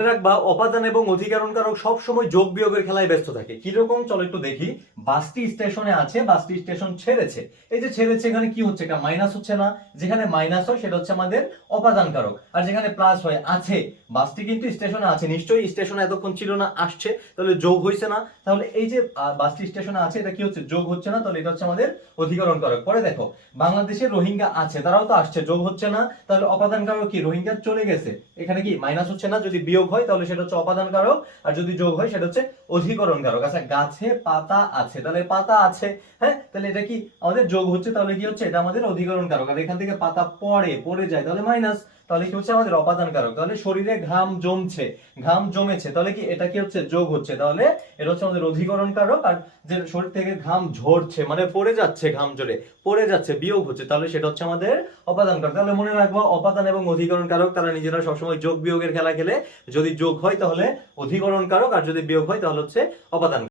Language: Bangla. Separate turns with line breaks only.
রাখবা অপাদান এবং সবসময় যোগ বিয়োগের খেলায় ব্যস্ত থাকে। কীরকম চলো একটু দেখি। বাসটি স্টেশনে আছে, বাসটি স্টেশন ছেড়েছে। এই যে ছেড়েছে, এখানে কি হচ্ছে? এটা মাইনাস হচ্ছে না? যেখানে মাইনাস হয়, সেটা হচ্ছে আমাদের আর যেখানে প্লাস হয়, আছে। বাসটি কিন্তু স্টেশনে আছে। নিশ্চয়ই স্টেশনে এতক্ষণ ছিল না, আসছে। তাহলে যোগ হয়েছে না। তাহলে এই যে বাসটি স্টেশনে আছে, এটা কি হচ্ছে? যোগ হচ্ছে না। তাহলে এটা হচ্ছে আমাদের অধিকরণ কারক পরে দেখো, বাংলাদেশে রোহিঙ্গা আছে, তারাও তো আসছে। যোগ হচ্ছে না। তাহলে অপাদান কারক কি? রোহিঙ্গা চলে গেছে। এখানে কি? মাইনাস হচ্ছে না। যদি বিয়োগ হয়, তাহলে সেটা হচ্ছে অপাদান কারক আর যদি যোগ হয়, সেটা হচ্ছে অধিকরণ কারক আচ্ছা গাছে পাতা আছে, তাহলে পাতা আছে হ্যাঁ? তাহলে এটা কি আমাদের যোগ হচ্ছে, তাহলে কি হচ্ছে? এটা আমাদের অধিকরণ কারক আর এখান থেকে পাতা পড়ে পড়ে যায়, তাহলে মাইনাস তাহলে কি হচ্ছে আমাদের অপাদান কারক তাহলে শরীরে ঘাম জমছে, ঘাম জমেছে, তাহলে কি এটা কি হচ্ছে? যোগ হচ্ছে। তাহলে এটা হচ্ছে আমাদের অধিকরণ কারক আর যে শরীর থেকে ঘাম ঝরছে মানে পড়ে যাচ্ছে ঘাম ঝরে পড়ে যাচ্ছে, বিয়োগ হচ্ছে, তাহলে সেটা হচ্ছে আমাদের অপাদান কারক তাহলে মনে রাখব, অপাদান এবং অধিকরণ কারক তারা নিজেরা সবসময় যোগ বিয়োগের খেলা খেলে যদি যোগ হয় তাহলে অধিকরণ কারক আর যদি বিয়োগ হয় তাহলে হচ্ছে অপাদান